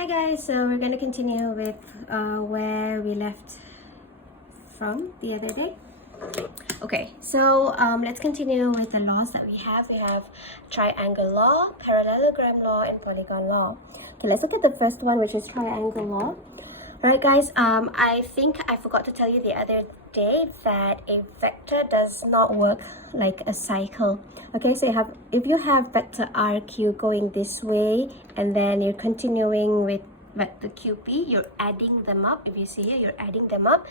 Hi guys, so we're going to continue with where we left from the other day. Okay, so let's continue with the laws that we have. We have triangle law, parallelogram law, and polygon law. Okay, let's look at the first one, which is triangle law. Alright guys, I think I forgot to tell you the other day that a vector does not work like a cycle. Okay, so if you have vector RQ going this way and then you're continuing with vector QP, you're adding them up. If you see here, you're adding them up.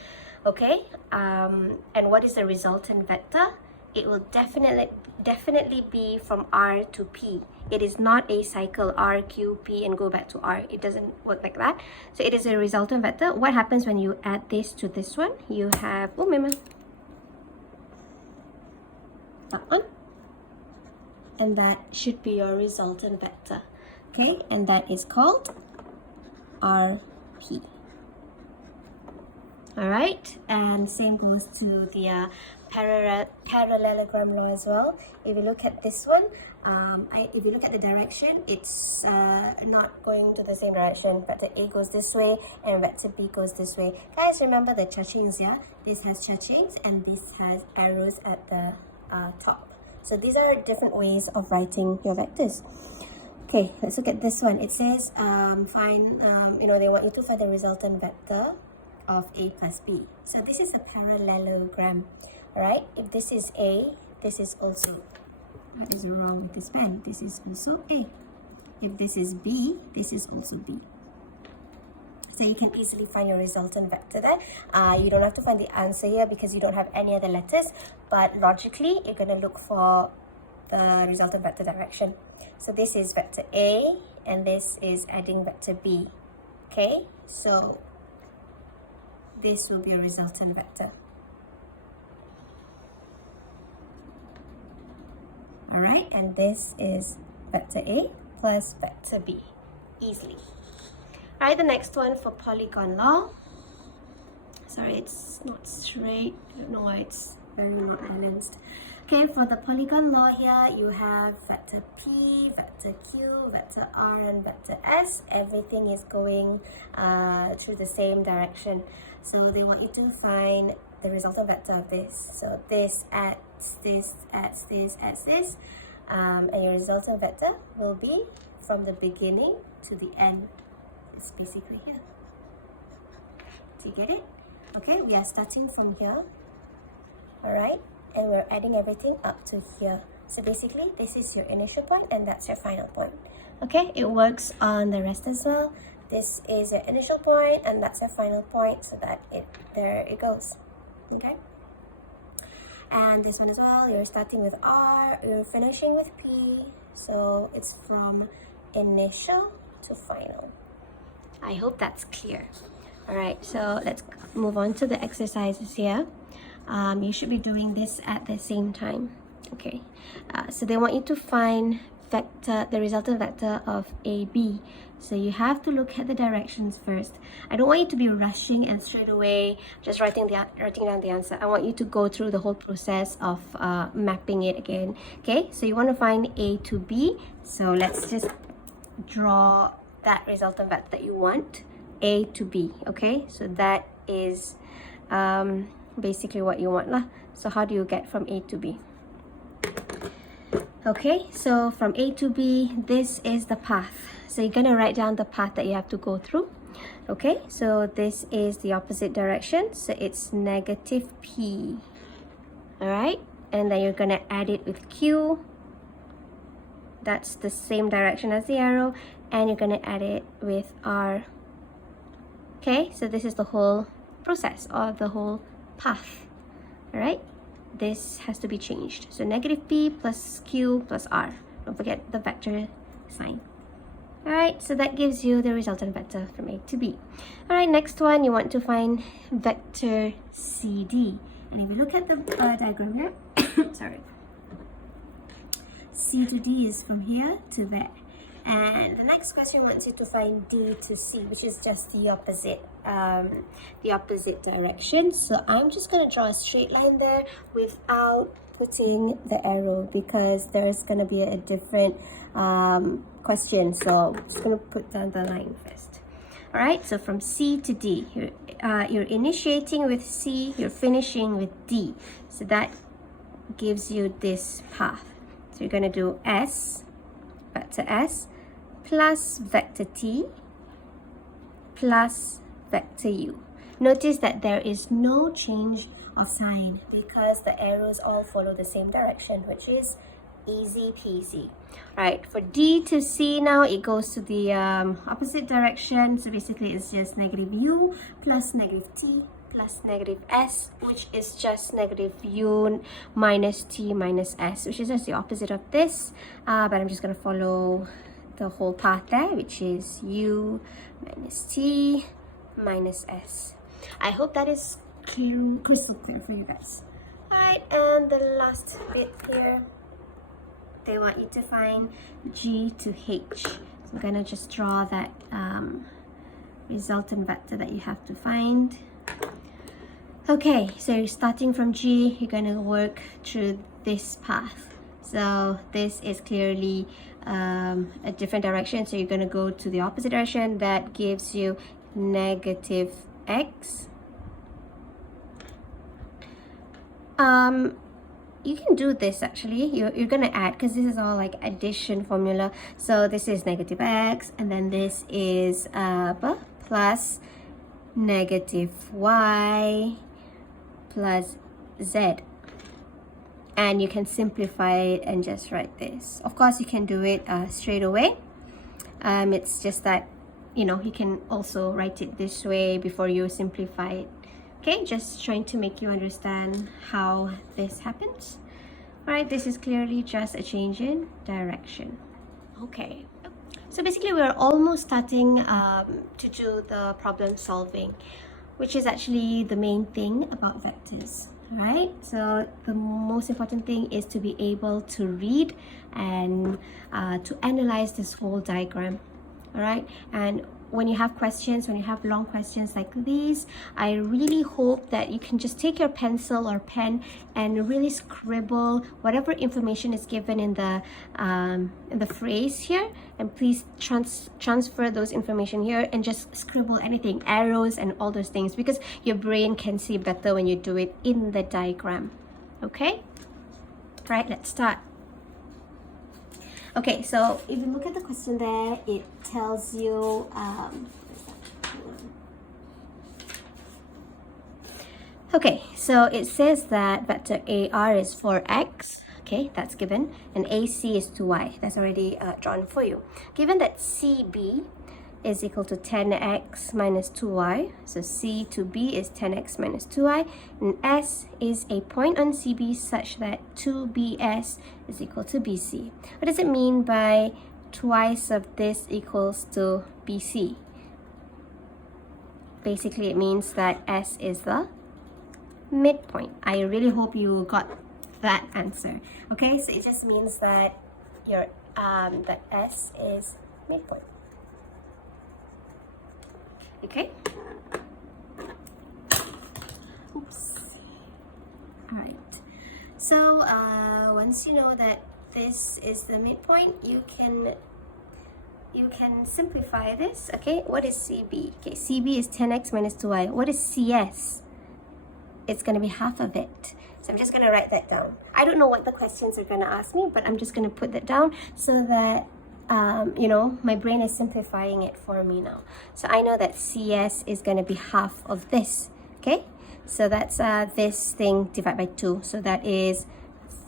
Okay, and what is the resultant vector? It will definitely be from R to P. It is not a cycle R, Q, P and go back to R. It doesn't work like that. So it is a resultant vector. What happens when you add this to this one? You have, oh mama, that one. And that should be your resultant vector. Okay, and that is called RP. Alright, and same goes to the parallelogram law as well. If you look at this one, if you look at the direction, it's not going to the same direction. Vector A goes this way and vector B goes this way. Guys, remember the cha-chings, yeah? This has cha-chings and this has arrows at the top. So these are different ways of writing your vectors. Okay, let's look at this one. It says they want you to find the resultant vector of A plus B. So this is a parallelogram, right? If this is A, this is also, what is wrong with this pen? This is also A. If this is B, this is also B. So you can easily find your resultant vector there. You don't have to find the answer here because you don't have any other letters, but logically, you're going to look for the resultant vector direction. So this is vector A, and this is adding vector B. Okay, so this will be a resultant vector. Alright, and this is vector A plus vector B. Easily. Alright, the next one for polygon law. Sorry, it's not straight. I don't know why it's very not balanced. Okay, for the polygon law here, you have vector P, vector Q, vector R, and vector S. Everything is going through the same direction. So they want you to find the resultant vector of this. So this adds this, adds this, adds this. And your resultant vector will be from the beginning to the end. It's basically here. Do you get it? Okay, we are starting from here. Alright, and we're adding everything up to here. So basically, this is your initial point and that's your final point. Okay, it works on the rest as well. This is your initial point and that's your final point, so that there it goes. Okay, and this one as well, you're starting with R, you're finishing with P, so it's from initial to final. I hope that's clear. All right, so let's move on to the exercises here. You should be doing this at the same time. Okay, so they want you to find the resultant vector of AB. So you have to look at the directions first. I don't want you to be rushing and straight away just writing down the answer. I want you to go through the whole process of mapping it again. Okay, so you want to find A to B. So let's just draw that resultant vector that you want, A to B. Okay, so that is basically what you want lah. So how do you get from A to B? Okay, so from A to B, this is the path. So you're gonna write down the path that you have to go through. Okay, so this is the opposite direction, so it's negative P. Alright, and then you're gonna add it with Q. That's the same direction as the arrow, and you're gonna add it with R. Okay, so this is the whole process or the whole path. Alright, this has to be changed. So negative P plus Q plus R. Don't forget the vector sign. Alright, so that gives you the resultant vector from A to B. Alright, next one, you want to find vector CD. And if you look at the diagram here, sorry, C to D is from here to there. And the next question wants you to find D to C, which is just the opposite direction. So I'm just going to draw a straight line there without putting the arrow because there's going to be a different question. So I'm just going to put down the line first. All right, so from C to D, you're initiating with C, you're finishing with D. So that gives you this path. So you're going to do S, vector S, plus vector T, plus vector U. Notice that there is no change of sign because the arrows all follow the same direction, which is easy peasy. Right, for D to C now, it goes to the opposite direction. So basically it's just negative U plus negative T plus negative S, which is just negative U minus T minus S, which is just the opposite of this. But I'm just going to follow the whole path there, which is U minus T minus S. I hope that is crystal clear for you guys. Alright, and the last bit here, they want you to find G to H. So I'm going to just draw that resultant vector that you have to find. Okay, so starting from G, you're going to work through this path. So this is clearly a different direction, so you're going to go to the opposite direction. That gives you negative X. You can do this actually. You're gonna add, because this is all like addition formula. So this is negative X, and then this is plus negative Y plus Z. And you can simplify it and just write this. Of course, you can do it straight away. It's just that, you know, you can also write it this way before you simplify it. Okay, just trying to make you understand how this happens. All right, this is clearly just a change in direction. Okay, so basically we're almost starting to do the problem solving, which is actually the main thing about vectors. All right, so the most important thing is to be able to read and to analyze this whole diagram. All right, and when you have questions, when you have long questions like these, I really hope that you can just take your pencil or pen and really scribble whatever information is given in the phrase here, and please transfer those information here and just scribble anything, arrows and all those things, because your brain can see better when you do it in the diagram. Okay, right, let's start. Okay, so if you look at the question there, it tells you, okay, so it says that vector AR is 4x, okay, that's given, and AC is 2y, that's already drawn for you. Given that CB is equal to 10x minus 2y, so C to B is 10x minus 2y, and S is a point on CB such that 2BS is equal to BC. What does it mean by twice of this equals to BC? Basically, it means that S is the midpoint. I really hope you got that answer. Okay, so it just means that your that S is midpoint. Okay. Oops. All right. So once you know that this is the midpoint, you can simplify this. Okay. What is CB? Okay. CB is 10x minus 2y. What is CS? It's going to be half of it. So I'm just going to write that down. I don't know what the questions are going to ask me, but I'm just going to put that down so that you know, my brain is simplifying it for me now. So I know that CS is going to be half of this. Okay, so that's this thing divided by 2. So that is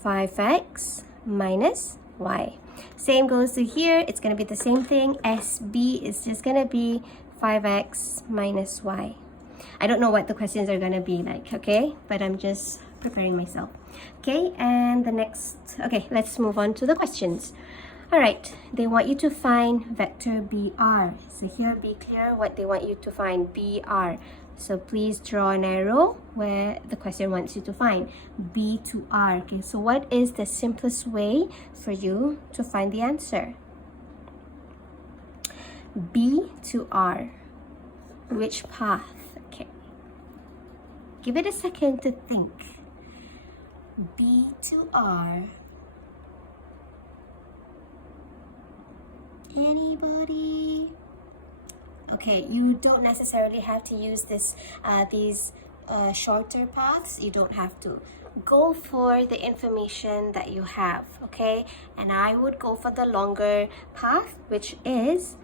5x minus y. Same goes to here. It's going to be the same thing. SB is just going to be 5x minus y. I don't know what the questions are going to be like, okay? But I'm just preparing myself. Okay, and the next, okay, let's move on to the questions. All right, they want you to find vector BR. So here, be clear what they want you to find, BR. So please draw an arrow where the question wants you to find B to R. Okay, so what is the simplest way for you to find the answer? B to R. Which path? Okay. Give it a second to think. B to R. Anybody? Okay, you don't necessarily have to use these shorter paths. You don't have to. Go for the information that you have, okay? And I would go for the longer path, which is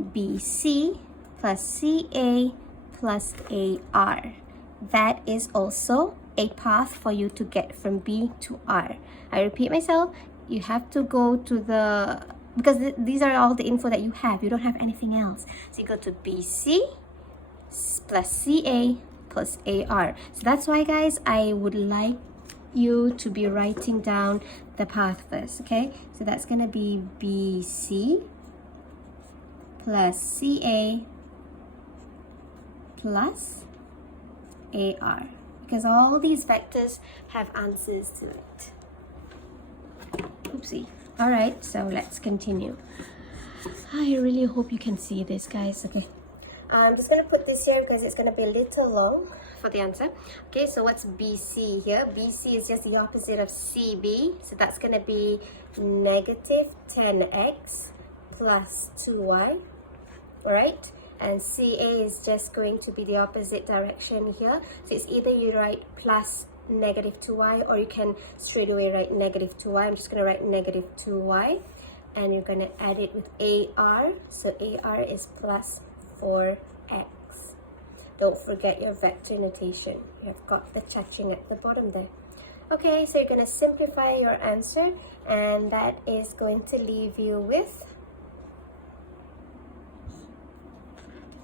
BC plus CA plus AR. That is also a path for you to get from B to R. I repeat myself, you have to go to the, because these are all the info that you have. You don't have anything else. So you go to BC plus CA plus AR. So that's why, guys, I would like you to be writing down the path first, okay? So that's going to be BC plus CA plus AR, because all these vectors have answers to it. Oopsie. All right, so let's continue. I really hope you can see this, guys. Okay, I'm just going to put this here because it's going to be a little long for the answer. Okay, so what's BC here? BC is just the opposite of CB. So that's going to be negative 10x plus 2y. All right, and CA is just going to be the opposite direction here. So it's either you write plus negative 2y, or you can straight away write negative 2y. I'm just going to write negative 2y, and you're going to add it with AR. So AR is plus 4x. Don't forget your vector notation. You have got the chaching at the bottom there. Okay, so you're going to simplify your answer, and that is going to leave you with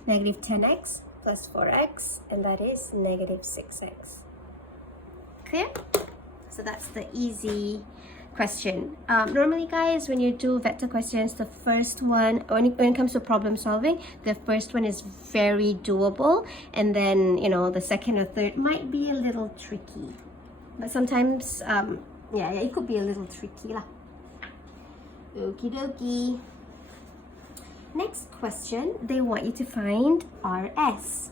negative 10x plus 4x, and that is negative 6x. Clear? So that's the easy question. Normally, guys, when you do vector questions, the first one, when it comes to problem solving, the first one is very doable, and then, you know, the second or third might be a little tricky. But sometimes, yeah, it could be a little tricky lah. Okie dokie. Next question, they want you to find RS.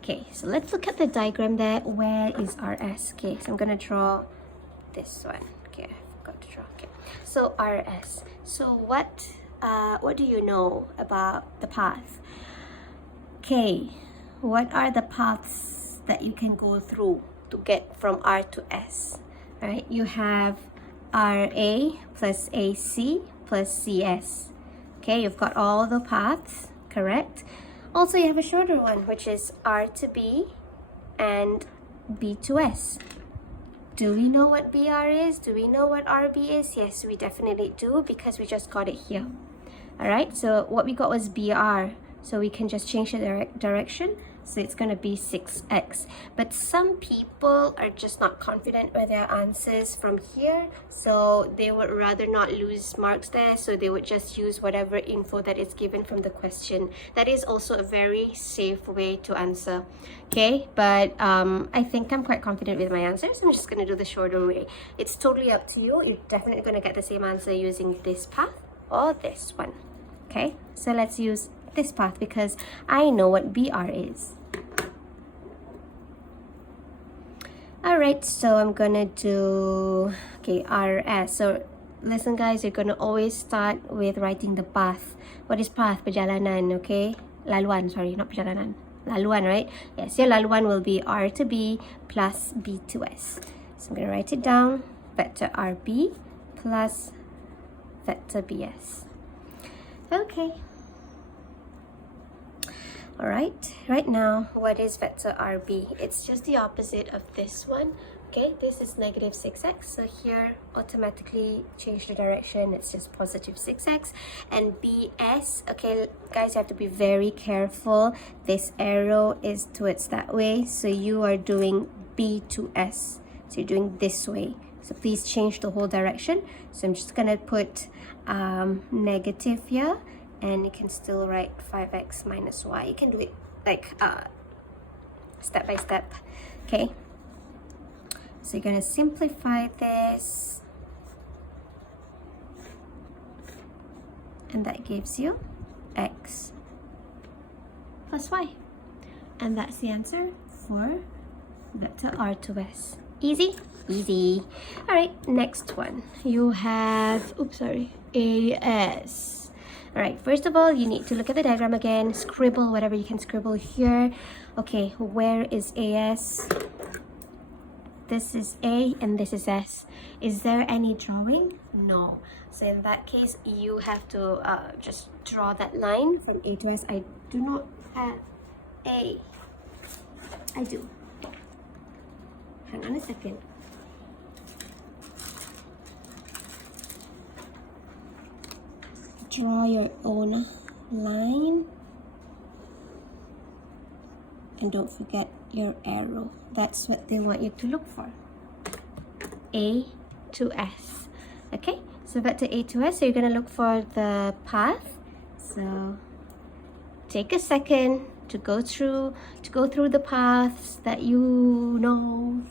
Okay, so let's look at the diagram there. Where is RS? Okay, so I'm gonna draw this one. Okay, I forgot to draw. Okay, so RS. So what do you know about the path? Okay, what are the paths that you can go through to get from R to S? All right, you have RA plus AC plus CS. Okay, you've got all the paths, correct? Also, you have a shorter one, which is R to B and B to S. Do we know what BR is? Do we know what RB is? Yes, we definitely do, because we just got it here. All right, so what we got was BR. So we can just change the direction. So it's going to be 6x. But some people are just not confident with their answers from here. So they would rather not lose marks there. So they would just use whatever info that is given from the question. That is also a very safe way to answer. Okay, but I think I'm quite confident with my answers. I'm just going to do the shorter way. It's totally up to you. You're definitely going to get the same answer using this path or this one. Okay, so let's use this path because I know what BR is. Alright, so I'm gonna do, okay, RS. So listen, guys, you're gonna always start with writing the path. What is path? Perjalanan, okay? Laluan, sorry, not perjalanan. Laluan, right? Yes, your laluan will be R to B plus B to S. So I'm gonna write it down. Vector RB plus vector BS. Okay. Alright, right now, what is vector RB? It's just the opposite of this one. Okay, this is negative 6x. So here, automatically change the direction. It's just positive 6x. And BS, okay, guys, you have to be very careful. This arrow is towards that way. So you are doing B to S. So you're doing this way. So please change the whole direction. So I'm just going to put negative here. And you can still write 5x minus y. You can do it like step by step. Okay. So you're going to simplify this. And that gives you x plus y. And that's the answer for vector r to s. Easy? Easy. All right, next one. You have, oops, sorry, as. All right, first of all, you need to look at the diagram again, scribble whatever you can scribble here. Okay, where is as? This is A and this is S. Is there any drawing? No. So in that case, you have to just draw that line from A to S. I do not have A. I do. Hang on a second. Draw your own line. And don't forget your arrow. That's what they want you to look for. A to S. Okay, so vector A to S, so you're going to look for the path. So take a second to go through the paths that you know.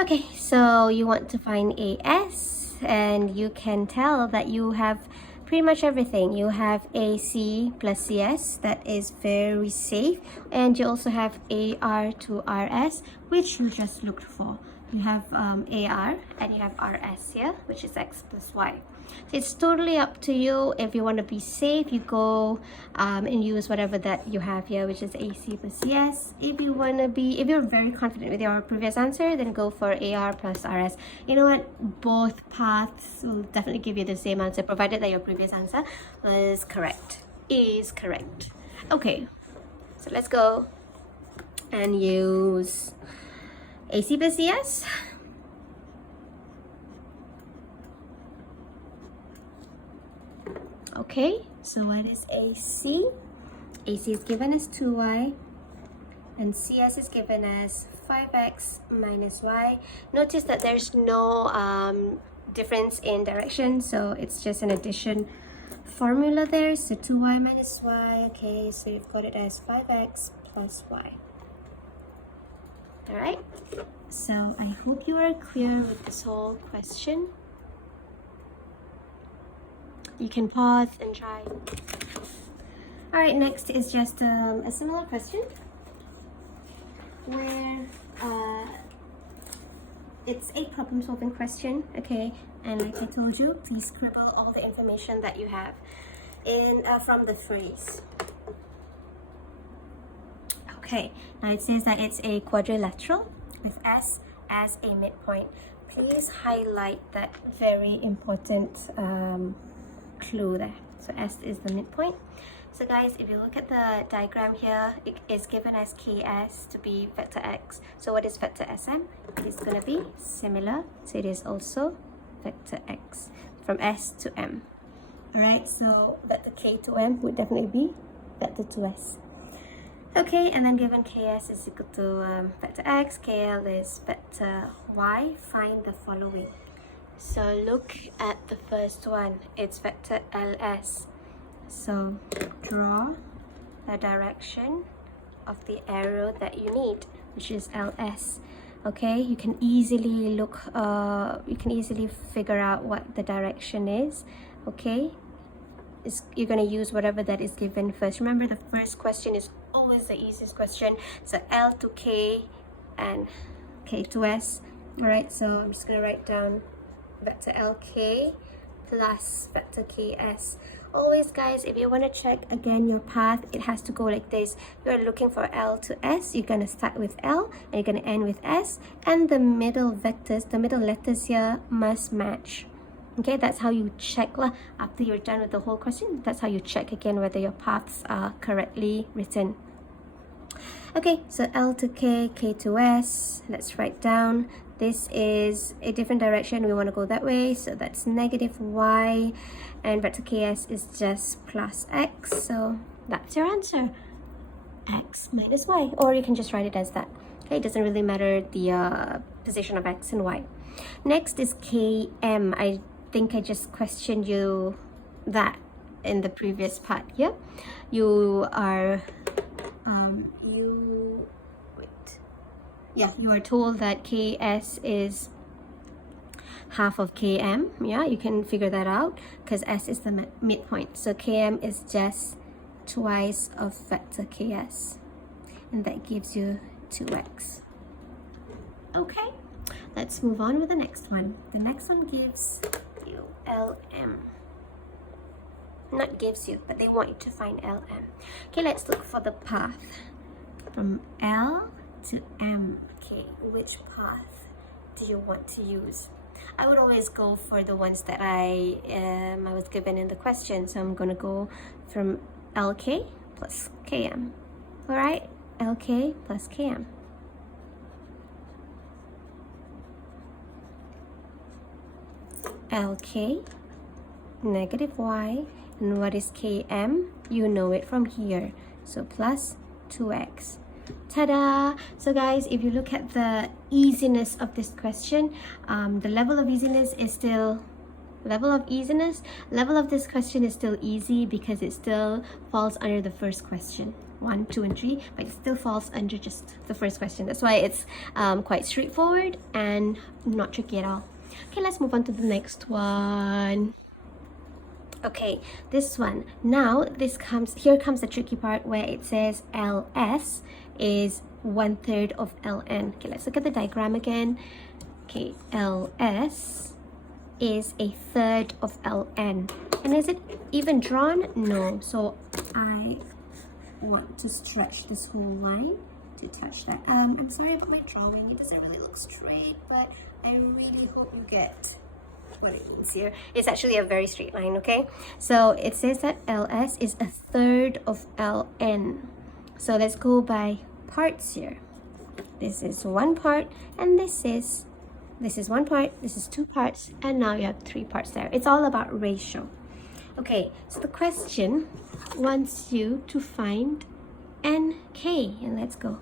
Okay, so you want to find AS, and you can tell that you have pretty much everything. You have AC plus CS, that is very safe, and you also have AR to RS, which you just looked for. You have AR and you have RS here, which is X plus Y. So it's totally up to you. If you want to be safe, you go and use whatever that you have here, which is AC plus CS. If you're very confident with your previous answer, then go for AR plus RS. You know what? Both paths will definitely give you the same answer, provided that your previous answer was correct. Is correct. Okay, so let's go and use AC plus CS. Okay, so what is AC? AC is given as 2y and CS is given as 5x minus y. Notice that there's no difference in direction, so it's just an addition formula there. So 2y minus y, okay, so you've got it as 5x plus y. Alright, so I hope you are clear with this whole question. You can pause and try. Alright, next is just a similar question where it's a problem solving question, okay? And like I told you, please scribble all the information that you have in from the phrase. Okay, now it says that it's a quadrilateral with S as a midpoint. Please highlight that very important clue there. So S is the midpoint. So guys, if you look at the diagram here, it is given as KS to be vector X. So what is vector SM? It is going to be similar. So it is also vector X from S to M. Alright, so vector K to M would definitely be vector to S. Okay, and then given Ks is equal to vector X, KL is vector Y, find the following. So look at the first one, it's vector LS. So draw the direction of the arrow that you need, which is LS. Okay, you can easily figure out what the direction is. Okay, you're going to use whatever that is given first. Remember, the first question is always the easiest question. So L to K and K to S. Alright, so I'm just going to write down vector LK plus vector KS. Always guys, if you want to check again your path, it has to go like this. You're looking for L to S, you're going to start with L and you're going to end with S, and the middle vectors, the middle letters here must match. Okay, that's how you check lah. After you're done with the whole question, that's how you check again whether your paths are correctly written. Okay, so L to K, K to S, let's write down. This is a different direction, we want to go that way, so that's negative y, and vector KS is just plus x, so that's your answer, x minus y, or you can just write it as that. Okay, it doesn't really matter the position of x and y. Next is KM. I think I just questioned you that in the previous part. Yeah, you are you are told that KS is half of km. Yeah, you can figure that out because S is the midpoint. So km is just twice of vector ks, and that gives you 2x. Okay, let's move on with the next one. The next one gives you lm. Not gives you, but they want you to find lm. Okay, let's look for the path from L to M. Okay, which path do you want to use? I would always go for the ones that I was given in the question. So I'm gonna go from LK plus KM. All right, LK plus KM. LK, negative y, and what is KM? You know it from here. So plus 2x. Ta-da! So guys, if you look at the easiness of this question, the level of easiness is still level of this question is still easy because it still falls under the first question, 1, 2, and 3, but it still falls under just the first question. That's why it's quite straightforward and not tricky at all. Okay, let's move on to the next one. Okay, this one. Now here comes the tricky part where it says LS is 1/3 of LN. Okay, let's look at the diagram again. Okay, LS is 1/3 of LN. And is it even drawn? No. So I want to stretch this whole line to touch that. I'm sorry about my drawing. It doesn't really look straight, but I really hope you get what it means here. It's actually a very straight line, okay? So it says that LS is 1/3 of LN. So let's go by parts here. This is one part, and this is one part, this is 2 parts, and now you have 3 parts there. It's all about ratio. Okay, so the question wants you to find NK, and let's go.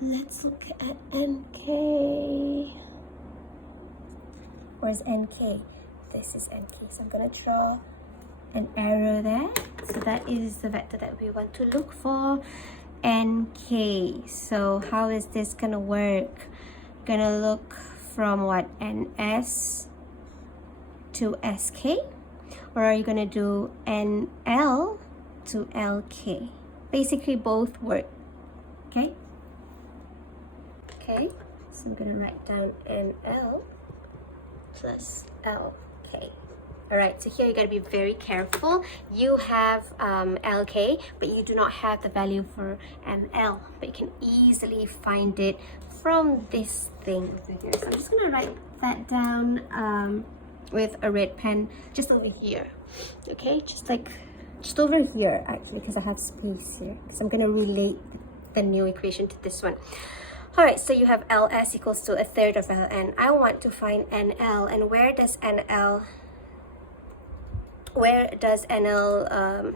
Let's look at NK. Where's NK? This is NK. So I'm gonna draw an arrow there. So that is the vector that we want to look for, NK. So how is this gonna work? Gonna look from what, NS to SK? Or are you gonna do NL to LK? Basically both work, okay? Okay, so I'm gonna write down NL plus LK. All right, so here you gotta be very careful. You have LK, but you do not have the value for NL, but you can easily find it from this thing over here. So I'm just gonna write that down with a red pen just over here. Okay, just over here actually, because I have space here. So I'm gonna relate the new equation to this one. All right, so you have LS equals to 1/3 of LN. I want to find NL, and where does NL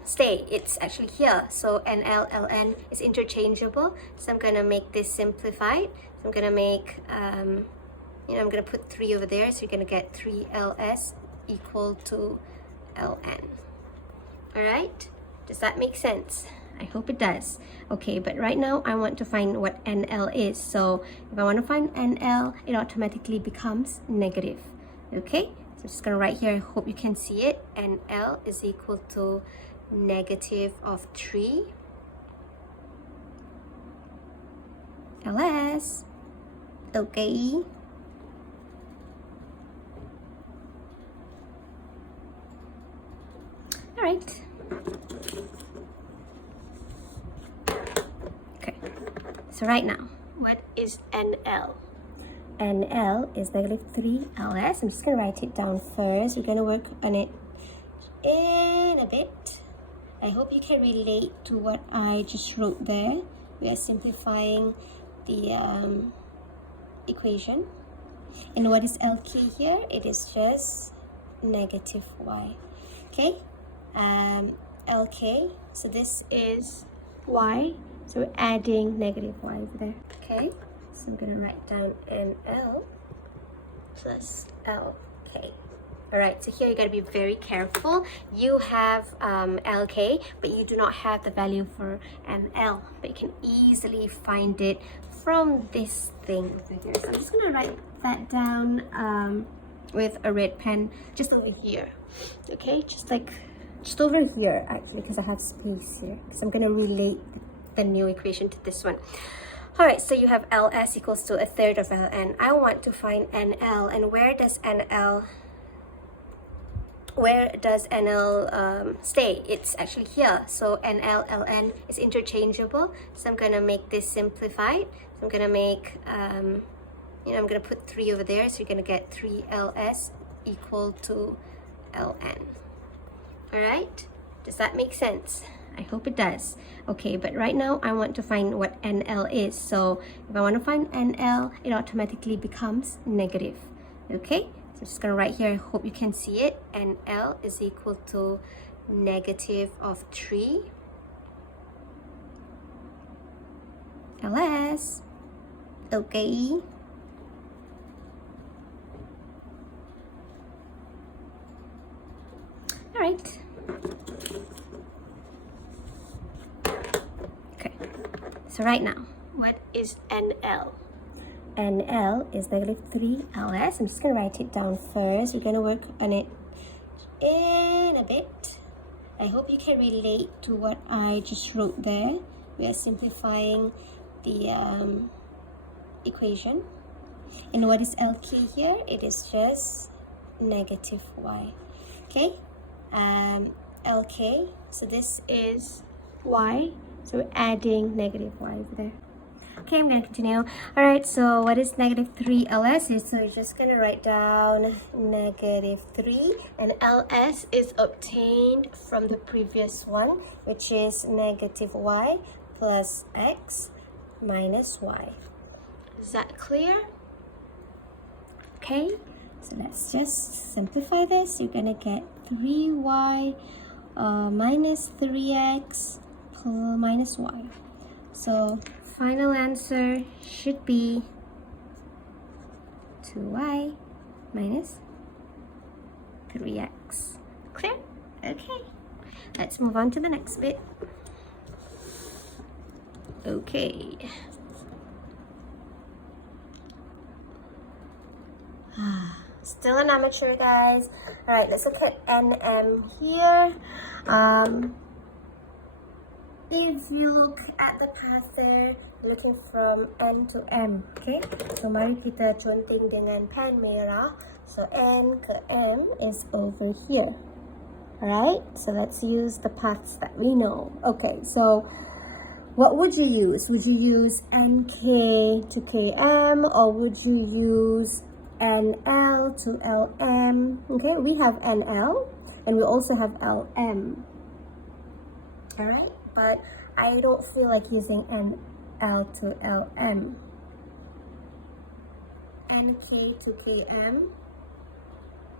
stay? It's actually here. So NL, LN is interchangeable. So I'm gonna make this simplified. So I'm gonna make, I'm gonna put 3 over there. So you're gonna get 3LS equal to LN. All right, does that make sense? I hope it does. Okay, but right now I want to find what NL is. So if I want to find NL, it automatically becomes negative. Okay, so I'm just gonna write here. I hope you can see it. NL is equal to negative of 3 LS. Okay. All right. So right now, what is NL? NL is negative 3 LS. I'm just going to write it down first. We're going to work on it in a bit. I hope you can relate to what I just wrote there. We are simplifying the equation. And what is LK here? It is just negative y. Okay? LK, so this is y. So we're adding negative y over there. Okay, so I'm gonna write down NL plus LK. All right, so here you gotta be very careful. You have LK, but you do not have the value for NL, but you can easily find it from this thing over here. So I'm just gonna write that down with a red pen just over here. Okay, just over here actually, because I have space here, because I'm gonna relate the new equation to this one. All right, so you have LS equals to 1/3 of Ln. I want to find NL, and where does NL stay? It's actually here. So NL, Ln is interchangeable. So I'm gonna make this simplified. So I'm gonna make, I'm gonna put 3 over there. So you're gonna get 3LS equal to Ln. All right, does that make sense? I hope it does. Okay, but right now I want to find what NL is. So if I want to find NL, it automatically becomes negative. Okay, so I'm just gonna write here, I hope you can see it. NL is equal to negative of 3 LS. Okay. All right. Okay, so right now, what is NL? NL is negative 3 LS. I'm just going to write it down first. We're going to work on it in a bit. I hope you can relate to what I just wrote there. We are simplifying the equation. And what is LK here? It is just negative y. Okay, LK, so this is y. So we're adding negative y over there. Okay, I'm going to continue. All right, so what is negative 3 LS is? So you're just going to write down negative 3. And LS is obtained from the previous one, which is negative y plus x minus y. Is that clear? Okay, so let's just simplify this. You're going to get 3y minus 3x minus y. So final answer should be 2y minus 3x. Clear? Okay. Let's move on to the next bit. Okay. Still an amateur, guys. All right, let's look at NM here. If you look at the path there, looking from N to M, okay? So mari kita counting dengan pen merah. So N ke M is over here. Alright, so let's use the paths that we know. Okay, so what would you use? Would you use NK to KM, or would you use NL to LM? Okay, we have NL and we also have LM. Alright, but I don't feel like using NL to LM. NK to KM.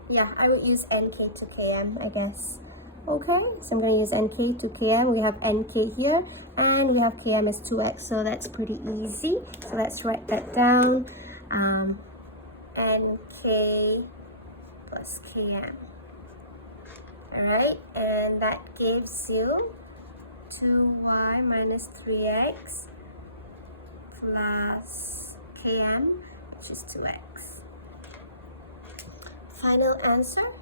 Yeah, I would use NK to KM, I guess. Okay, so I'm going to use NK to KM. We have NK here, and we have KM as 2x, so that's pretty easy. So let's write that down. NK plus KM. Alright, and that gives you 2y minus 3x plus km, which is 2x. Final answer.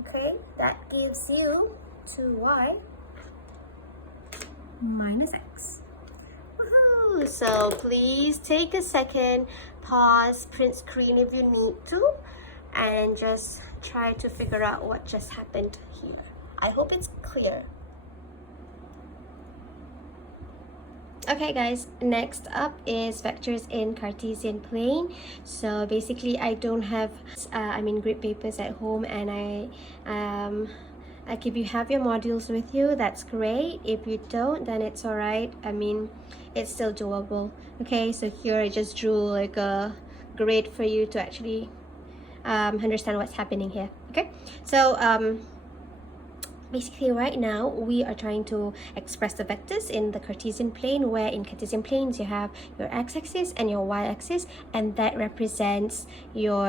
Okay, that gives you 2y minus x. Woohoo! So please take a second, pause, print screen if you need to, and just try to figure out what just happened here. I hope it's clear. Okay guys, next up is vectors in Cartesian plane. So basically I don't have grid papers at home, and like if you have your modules with you, that's great. If you don't, then it's alright. I mean, it's still doable. Okay, so here I just drew like a grid for you to actually understand what's happening here. Okay, so basically right now we are trying to express the vectors in the Cartesian plane, where in Cartesian planes you have your x-axis and your y-axis, and that represents your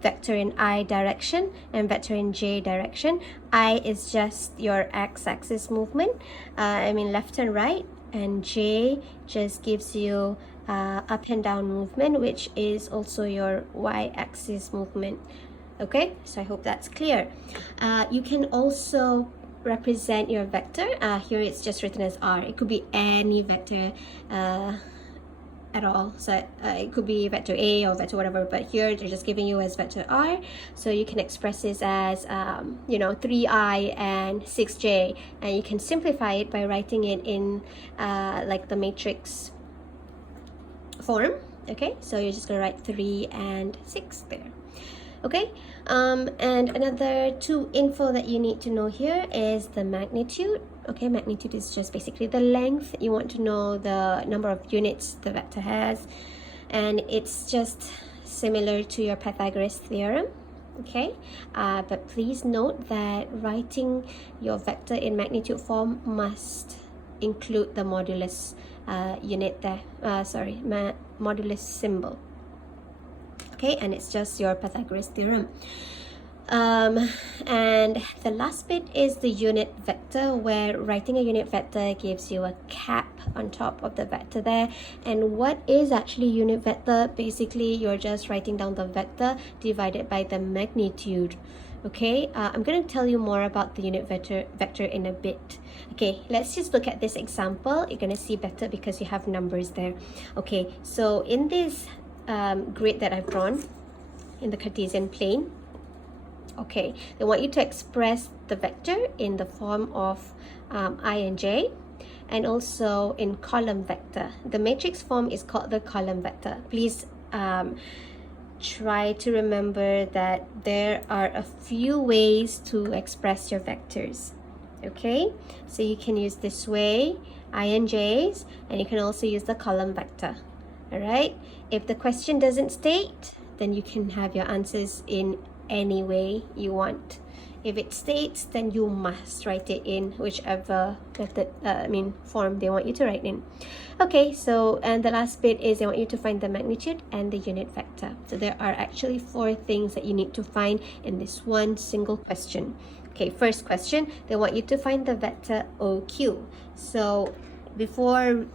vector in I direction and vector in j direction. I is just your x-axis movement, left and right, and J just gives you up and down movement, which is also your y-axis movement. Okay, so I hope that's clear. You can also represent your vector. Here it's just written as R. It could be any vector at all. So it could be vector A or vector whatever, but here they're just giving you as vector R. So you can express this as, 3i and 6j. And you can simplify it by writing it in like the matrix form. Okay, so you're just going to write 3 and 6 there. Okay, and another two info that you need to know here is the magnitude. Okay, magnitude is just basically the length. You want to know the number of units the vector has, and it's just similar to your Pythagoras theorem. Okay, but please note that writing your vector in magnitude form must include the modulus unit there. Modulus symbol. Okay, and it's just your Pythagoras theorem. And the last bit is the unit vector, where writing a unit vector gives you a cap on top of the vector there. And what is actually unit vector? Basically, you're just writing down the vector divided by the magnitude. Okay, I'm going to tell you more about the unit vector in a bit. Okay, let's just look at this example. You're going to see better because you have numbers there. Okay, so in this grid that I've drawn in the Cartesian plane, okay, they want you to express the vector in the form of I and J, and also in column vector. The matrix form is called the column vector. Please try to remember that there are a few ways to express your vectors. Okay, so you can use this way, I and J's, and you can also use the column vector. All right, if the question doesn't state, then you can have your answers in any way you want. If it states, then you must write it in whichever method, form they want you to write in. Okay, so and the last bit is they want you to find the magnitude and the unit vector. So there are actually 4 things that you need to find in this one single question. Okay, first question, they want you to find the vector OQ. So before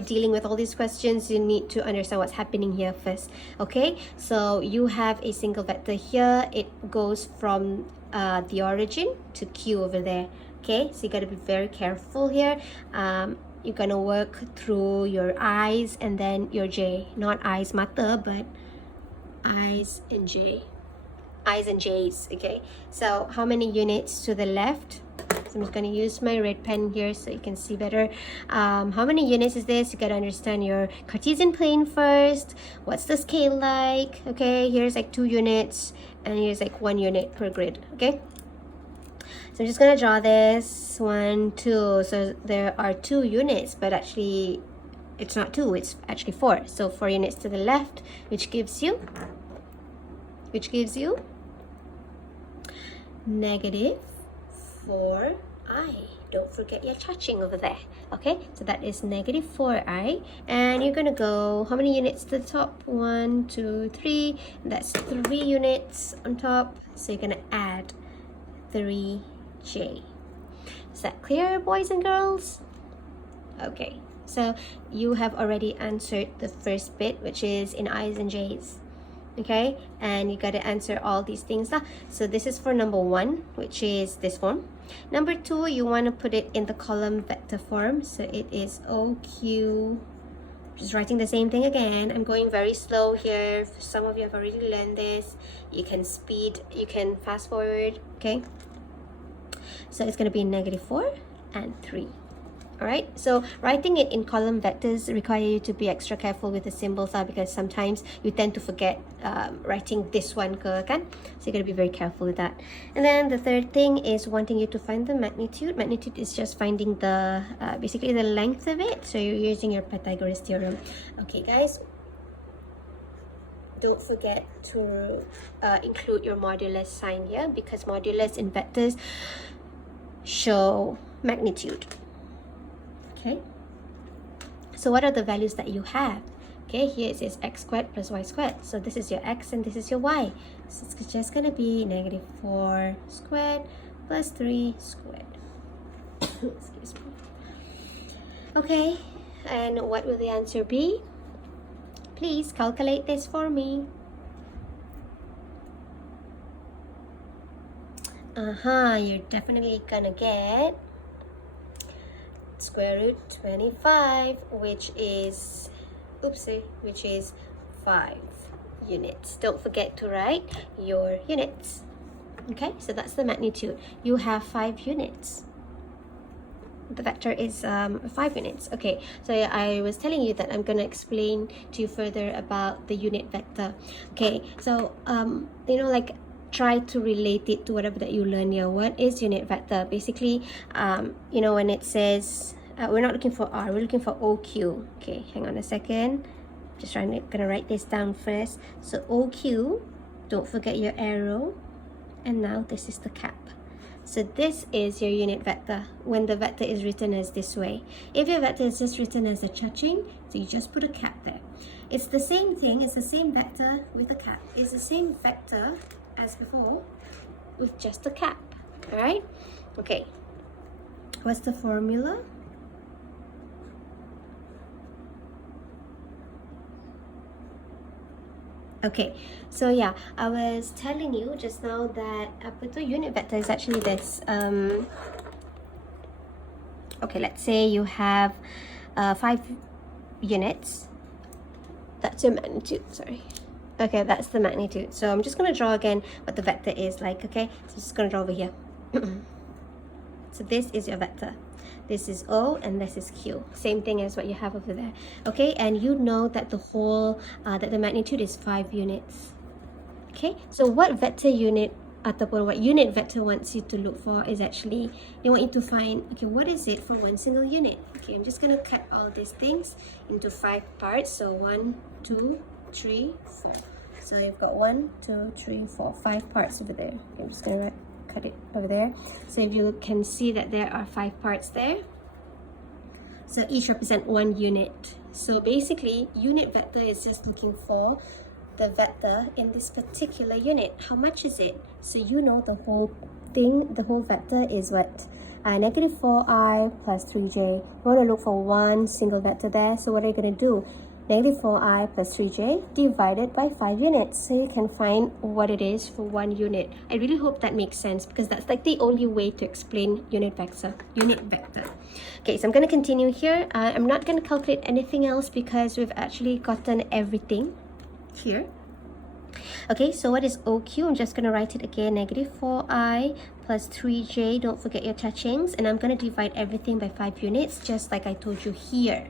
dealing with all these questions, you need to understand what's happening here first. Okay, so you have a single vector here. It goes from the origin to Q over there. Okay, so you got to be very careful here. You're gonna work through your I's and then your J, not I's mata, but I's and J, I's and J's. Okay, so how many units to the left? So I'm just going to use my red pen here so you can see better. How many units is this? You got to understand your Cartesian plane first. What's the scale like? Okay, here's like 2 units and here's like 1 unit per grid. Okay, so I'm just going to draw this 1, 2. So there are 2 units, but actually it's not 2, it's actually 4. So 4 units to the left, which gives you negative 4i. Don't forget your touching over there. Okay, so that is negative 4i, and you're gonna go how many units to the top? 1, 2, 3. That's 3 units on top, so you're gonna add 3j. Is that clear, boys and girls? Okay, so you have already answered the first bit, which is in i's and j's. Okay, and you got to answer all these things. So this is for number 1, which is this form. Number 2, you want to put it in the column vector form. So it is OQ. Just writing the same thing again. I'm going very slow here. Some of you have already learned this. You can fast forward. Okay, so it's going to be negative 4 and 3. Alright, so writing it in column vectors require you to be extra careful with the symbols because sometimes you tend to forget writing this one kan? So you got to be very careful with that. And then the third thing is wanting you to find the magnitude. Magnitude is just finding the basically the length of it. So you're using your Pythagoras theorem. Okay guys, don't forget to include your modulus sign here, because modulus in vectors show magnitude. Okay, so what are the values that you have? Okay, here it says x squared plus y squared. So this is your x and this is your y. So it's just going to be negative 4 squared plus 3 squared. Excuse me. Okay, and what will the answer be? Please calculate this for me. You're definitely gonna get square root 25, which is 5 units. Don't forget to write your units. Okay, so that's the magnitude. You have 5 units. The vector is 5 units. Okay, so I was telling you that I'm going to explain to you further about the unit vector. Okay, so you know, like, try to relate it to whatever that you learn here. What is unit vector? Basically, you know, when it says we're not looking for R, we're looking for OQ. Okay, hang on a second. Just gonna write this down first. So OQ, don't forget your arrow, and now this is the cap. So this is your unit vector when the vector is written as this way. If your vector is just written as a cha-ching, so you just put a cap there. It's the same thing, it's the same vector with a cap. It's the same vector as before with just a cap, all right? Okay, what's the formula? Okay, so yeah, I was telling you just now that unit vector is actually this. Okay, let's say you have 5 units. That's your magnitude, sorry. Okay, that's the magnitude. So I'm just going to draw again what the vector is like, okay? So I'm just going to draw over here. So this is your vector. This is O and this is Q. Same thing as what you have over there. Okay, and you know that the whole, that the magnitude is 5 units. Okay, so what vector unit, ataupun what unit vector wants you to look for is actually, they want you to find, okay, what is it for one single unit? Okay, I'm just going to cut all these things into 5 parts. So 1, 2, 3, 4. So you've got 1, 2, 3, 4, 5 parts over there. Okay, I'm just going to cut it over there. So if you can see that there are 5 parts there, so each represent 1 unit. So basically, unit vector is just looking for the vector in this particular unit. How much is it? So you know the whole thing, the whole vector is what? Negative 4i plus 3j. You want to look for one single vector there. So what are you going to do? Negative 4i plus 3j divided by 5 units. So you can find what it is for 1 unit. I really hope that makes sense because that's like the only way to explain unit vector. Okay, so I'm going to continue here. I'm not going to calculate anything else because we've actually gotten everything here. Okay, so what is OQ? I'm just going to write it again. Negative 4i plus 3j. Don't forget your cha-chings. And I'm going to divide everything by 5 units just like I told you here.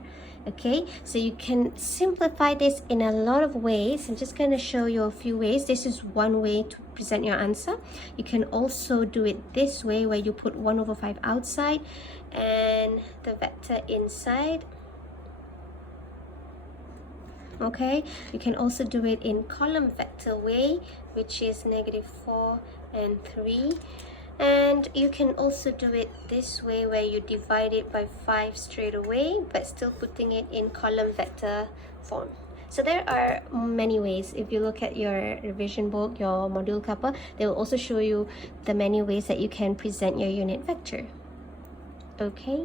Okay, so you can simplify this in a lot of ways. I'm just going to show you a few ways. This is one way to present your answer. You can also do it this way where you put 1 over 5 outside and the vector inside. Okay, you can also do it in column vector way, which is negative 4 and 3. And you can also do it this way where you divide it by 5 straight away, but still putting it in column vector form. So there are many ways. If you look at your revision book, your module kappa, they will also show you the many ways that you can present your unit vector. Okay.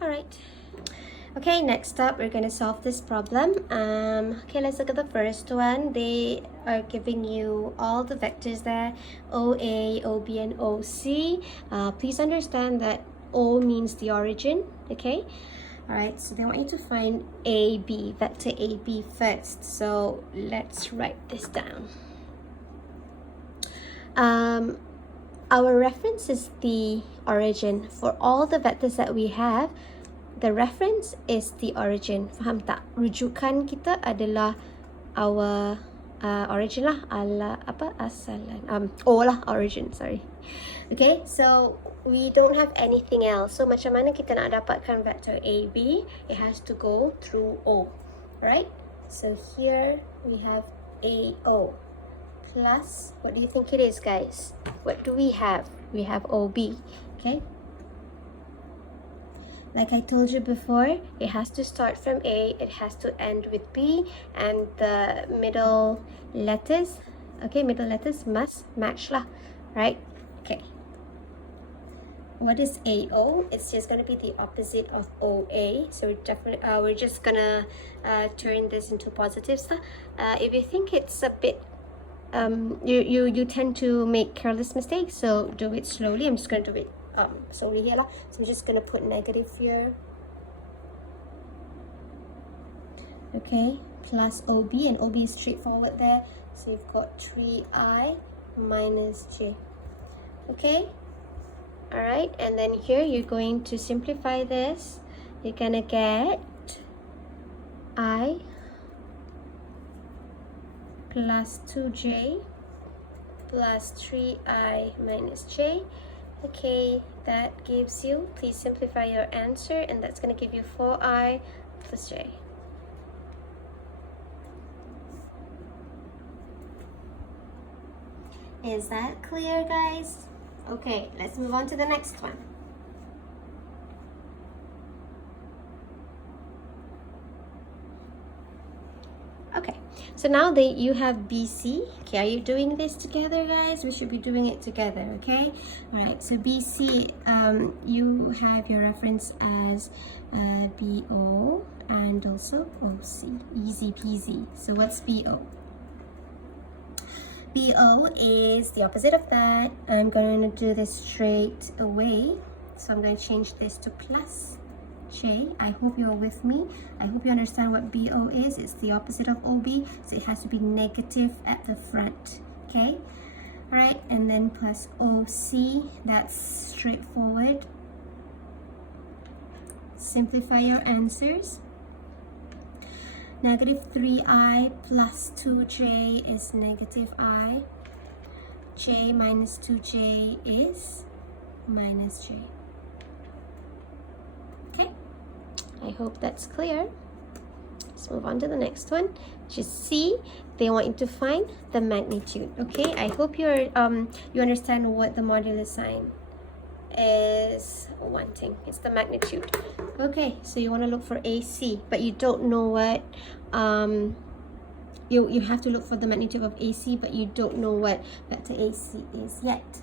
All right. Okay, next up, we're going to solve this problem. Okay, let's look at the first one. They are giving you all the vectors there, OA, OB, and OC. Please understand that O means the origin, okay? All right, so they want you to find AB, vector AB first. So let's write this down. Our reference is the origin. For all the vectors that we have, the reference is the origin. Faham tak? Rujukan kita adalah our origin lah. Origin, sorry. Okay, so we don't have anything else. So macam mana kita nak dapatkan vector AB? It has to go through O, right? So here we have AO plus, what do you think it is, guys? What do we have? We have OB, okay? Like I told you before, it has to start from A, it has to end with B, and the middle letters, okay, middle letters must match lah, right? Okay. what is AO? It's just going to be the opposite of OA. So we're just gonna turn this into positives. If you think it's a bit you tend to make careless mistakes, so do it slowly. I'm just going to do it slowly here lah. So I'm just going to put negative here. Okay, plus OB, and OB is straightforward there. So you've got 3I minus J. Okay, all right, and then here you're going to simplify this. You're gonna get I plus 2J plus 3I minus J. Okay, that gives you, please simplify your answer, and that's gonna give you 4I plus J. Is that clear, guys? Okay, let's move on to the next one. Okay, so now that you have BC, okay, are you doing this together, guys? We should be doing it together, okay? All right, so BC, you have your reference as BO and also OC, easy peasy. So what's BO? BO is the opposite of that. I'm going to do this straight away. So I'm going to change this to plus J. I hope you're with me. I hope you understand what BO is. It's the opposite of OB. So it has to be negative at the front. Okay? All right. And then plus OC. That's straightforward. Simplify your answers. Negative 3I plus 2J is negative I. J minus 2J is minus J. Okay, I hope that's clear. Let's move on to the next one. Just C, they want you to find the magnitude. Okay, I hope you're you understand what the modular sign is wanting. It's the magnitude. Okay, so you want to look for AC, but you don't know what you have to look for the magnitude of AC, but you don't know what vector AC is yet.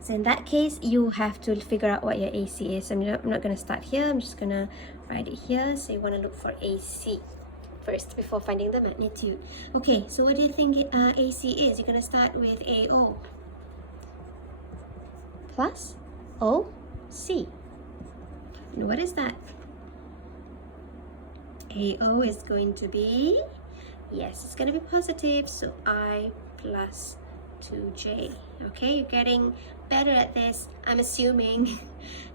So in that case, you have to figure out what your AC is. I'm not going to start here. I'm just going to write it here. So you want to look for AC first before finding the magnitude. Okay, so what do you think AC is? You're going to start with AO plus OC. And what is that? AO is going to be, yes, it's going to be positive. So I plus 2J. Okay, you're getting better at this, I'm assuming.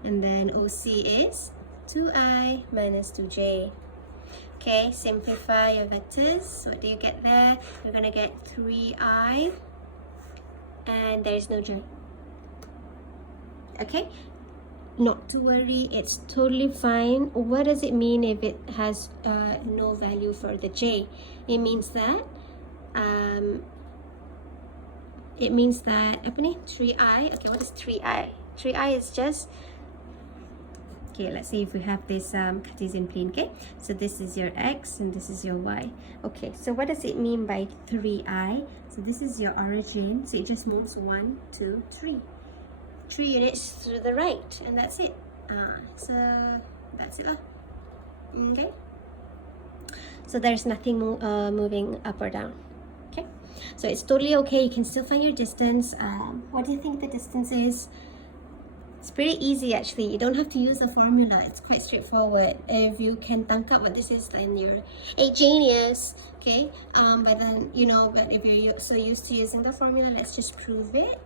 And then OC is 2I minus 2J. Okay, simplify your vectors. So what do you get there? You're going to get 3I and there is no J. Okay, not to worry, it's totally fine. What does it mean if it has no value for the J? It means that apa ni? 3I. Okay, what is 3I? 3I is just, okay, let's see if we have this Cartesian plane. Okay, so this is your X and this is your Y. Okay, so what does it mean by 3I? So this is your origin, so it just moves 1, 2, 3. 3 units to the right, and that's it. So that's it. Okay, so there's nothing moving up or down. Okay, so it's totally okay. You can still find your distance. What do you think the distance is? It's pretty easy actually. You don't have to use the formula. It's quite straightforward. If you can think up what this is, then you're a genius. Okay, but then but if you're so used to using the formula, let's just prove it.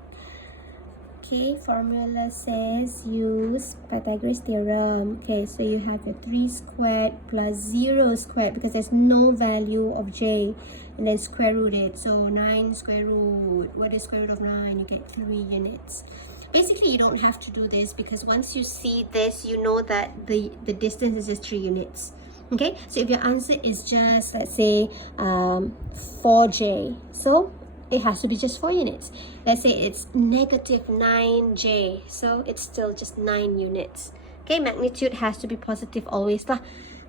Okay, formula says use Pythagoras theorem. Okay, so you have your 3 squared plus 0 squared because there's no value of J, and then square root it. So 9 square root. What is square root of 9? You get 3 units. Basically, you don't have to do this because once you see this, you know that the distance is just 3 units. Okay, so if your answer is just, let's say, 4J, so it has to be just 4 units. Let's say it's negative 9J, so it's still just 9 units. Okay, magnitude has to be positive always lah.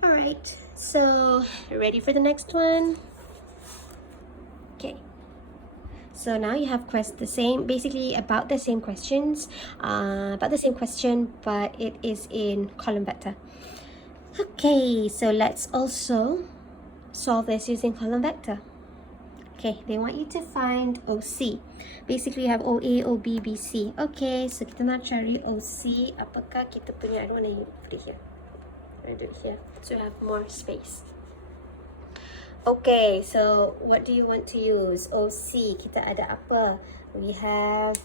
All right, so ready for the next one? Okay, So now you have the same, basically about the same questions, about the same question, but it is in column vector. Okay, so let's also solve this using column vector. Okay, they want you to find OC. Basically, you have OA, OB, BC. Okay, so kita nak cari OC. Apakah kita punya, I don't want to put it here. I do it here to have more space. Okay, so what do you want to use? OC, kita ada apa? We have,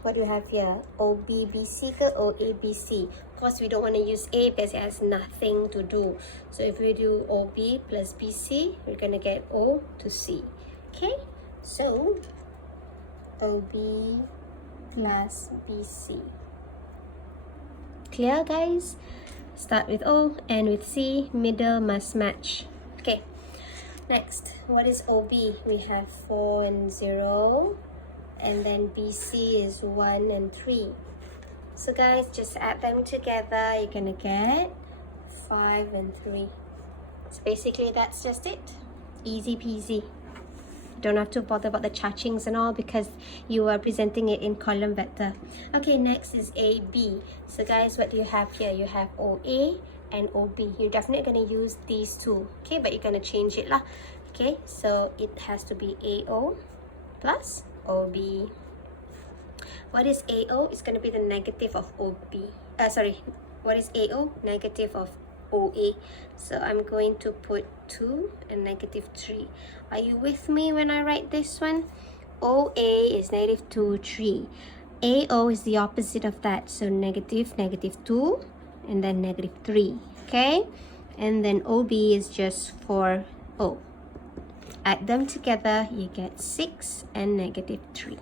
what do you have here? OBBC ke OABC? Of course, we don't want to use A because it has nothing to do. So if we do OB plus BC, we're going to get O to C. Okay, so OB plus BC. Clear, guys? Start with O, end with C, middle must match. Okay, next, what is OB? We have 4 and 0. And then BC is 1 and 3. So guys, just add them together. You're gonna get 5 and 3. So basically that's just it. Easy peasy. Don't have to bother about the cha-chings and all because you are presenting it in column vector. Okay, next is AB. So guys, what do you have here? You have OA and OB. You're definitely gonna use these two. Okay, but you're gonna change it lah. Okay, so it has to be AO plus OB. What is AO? It's going to be the negative of OB. What is AO? Negative of OA. So I'm going to put 2 and negative 3. Are you with me when I write this one? OA is negative 2, 3. AO is the opposite of that. So negative, negative 2, and then negative 3. Okay? And then OB is just 4O. Add them together, you get 6 and negative 3.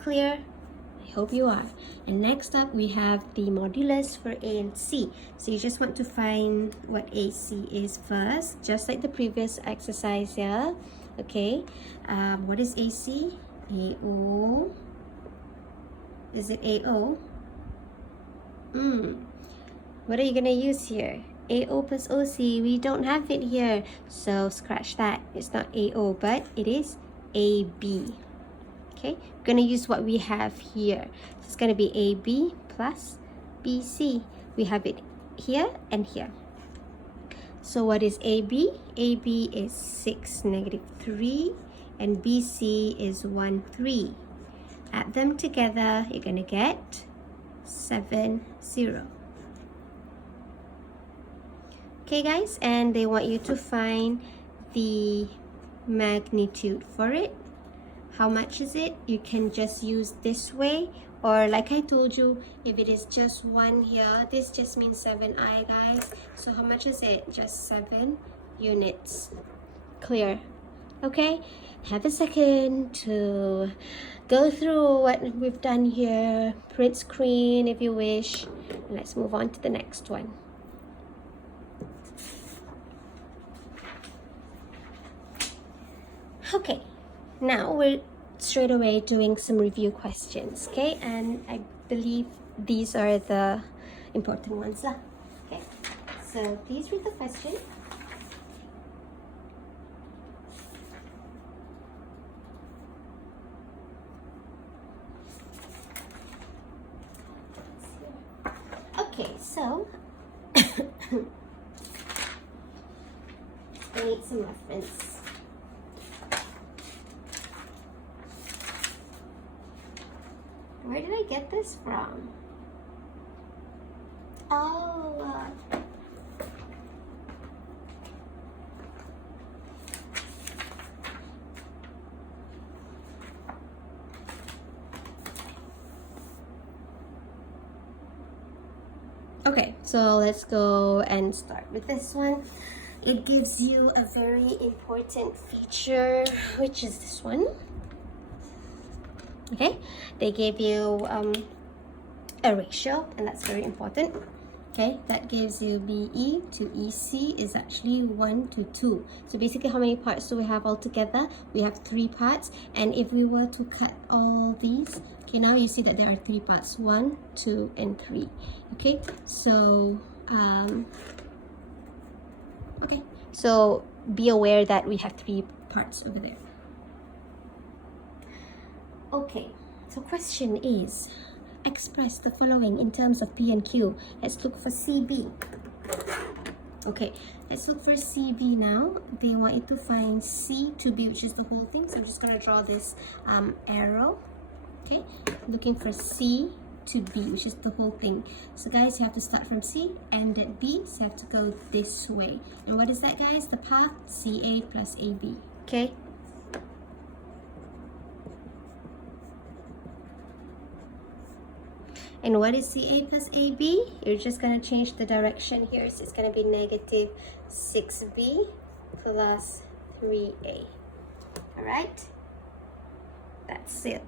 Clear? I hope you are. And next up, we have the modulus for A and C. So you just want to find what AC is first, just like the previous exercise here. Okay, what is AC? AO. Is it AO? What are you going to use here? AO plus OC, we don't have it here, so scratch that. It's not AO, but it is AB. Okay, we're gonna use what we have here. So it's gonna be AB plus BC. We have it here and here. So what is AB? AB is 6, negative 3, and BC is 1, 3. Add them together, you're gonna get 7, 0. Okay guys, and they want you to find the magnitude for it. How much is it? You can just use this way, or like I told you, if it is just 1 here, this just means 7i, guys. So how much is it? Just 7 units. Clear? Okay, have a second to go through what we've done here, print screen if you wish, and let's move on to the next one. Okay, now we're straight away doing some review questions, okay? And I believe these are the important ones. Okay, so please read the question. Okay, so I need some reference. Where did I get this from? Oh, okay, so let's go and start with this one. It gives you a very important feature, which is this one. Okay, they gave you a ratio, and that's very important. Okay, that gives you BE to EC is actually 1 to 2. So basically, how many parts do we have altogether? We have 3 parts, and if we were to cut all these, okay, now you see that there are 3 parts, 1, 2, and 3. Okay, so okay, so be aware that we have 3 parts over there. Okay, so question is, express the following in terms of P and Q. Let's look for CB. Okay, let's look for CB now. They want you to find C to B, which is the whole thing. So I'm just going to draw this arrow. Okay, looking for C to B, which is the whole thing. So guys, you have to start from C, end at B, so you have to go this way. And what is that, guys? The path CA plus AB. Okay. And what is CA plus AB? You're just going to change the direction here. So it's going to be negative 6B plus 3A. All right? That's it.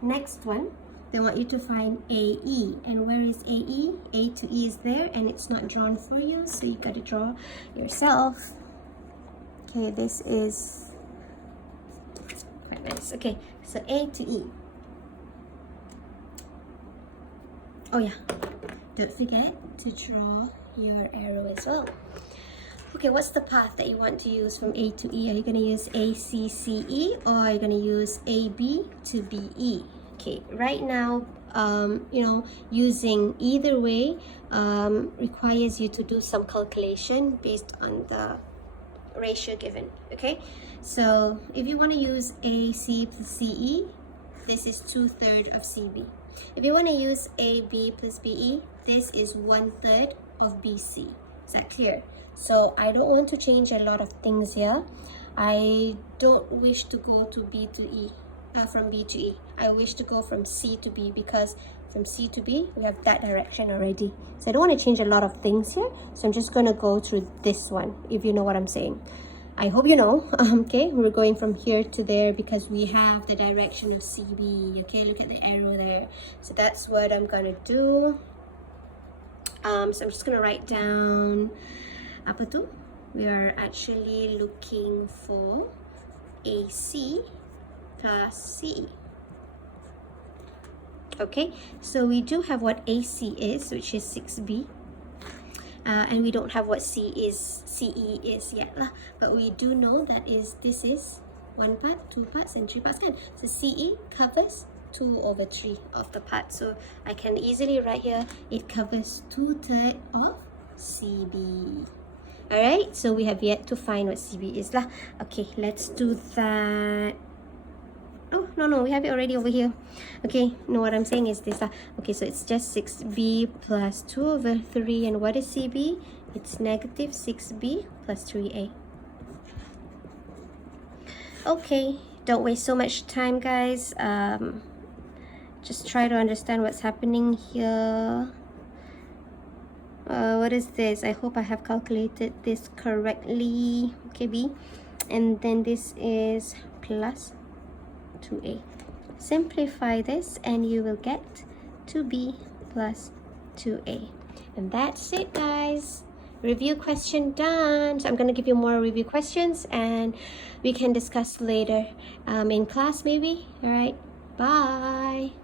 Next one, they want you to find AE. And where is AE? A to E is there and it's not drawn for you. So you got to draw yourself. Okay, this is quite nice. Okay, so A to E. Oh yeah, don't forget to draw your arrow as well. Okay, what's the path that you want to use from A to E? Are you going to use ACCE or are you going to use AB to BE? Okay, right now, using either way requires you to do some calculation based on the ratio given. Okay, so if you want to use AC plus CE, this is 2/3 of CB. If you want to use AB plus BE, this is 1/3 of BC. Is that clear? So I don't want to change a lot of things here. I don't wish to go to B to E, from B to E. I wish to go from C to B because from C to B, we have that direction already. So I don't want to change a lot of things here. So I'm just going to go through this one, if you know what I'm saying. I hope you know. Okay, we're going from here to there because we have the direction of CB. Okay, look at the arrow there. So that's what I'm going to do. So I'm just going to write down apa tu? We are actually looking for AC plus CE. Okay, so we do have what AC is, which is 6B. And we don't have what CE is yet lah. But we do know that this is 1 part, 2 parts, and 3 parts. So CE covers 2/3 of the part. So I can easily write here, it covers 2/3 of CB. Alright, so we have yet to find what CB is lah. Okay, let's do that. Oh, no, we have it already over here. Okay, no, what I'm saying is this. Okay, so it's just 6B plus 2/3. And what is CB? It's negative 6B plus 3A. Okay, don't waste so much time, guys. Just try to understand what's happening here. What is this? I hope I have calculated this correctly. Okay, B. And then this is plus 2A. Simplify this and you will get 2B plus 2A. And that's it, guys. Review question done. So I'm going to give you more review questions and we can discuss later in class maybe. All right, bye.